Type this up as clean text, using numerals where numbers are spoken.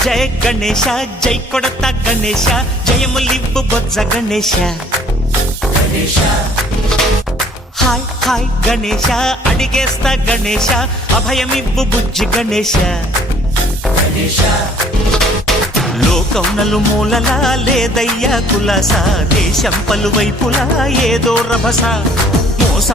జయ గణేశ జై కొడత గణేశ జయములివ్వు బొజ్జ Ganesha hi hi Ganesha అడిగేస్తా Ganesha అభయమివ్వు బుజ్జి గణేశ లోకం నలుమూలలా లేదయ్యా కులాస దేశం పలువైపులా ఏదో రభస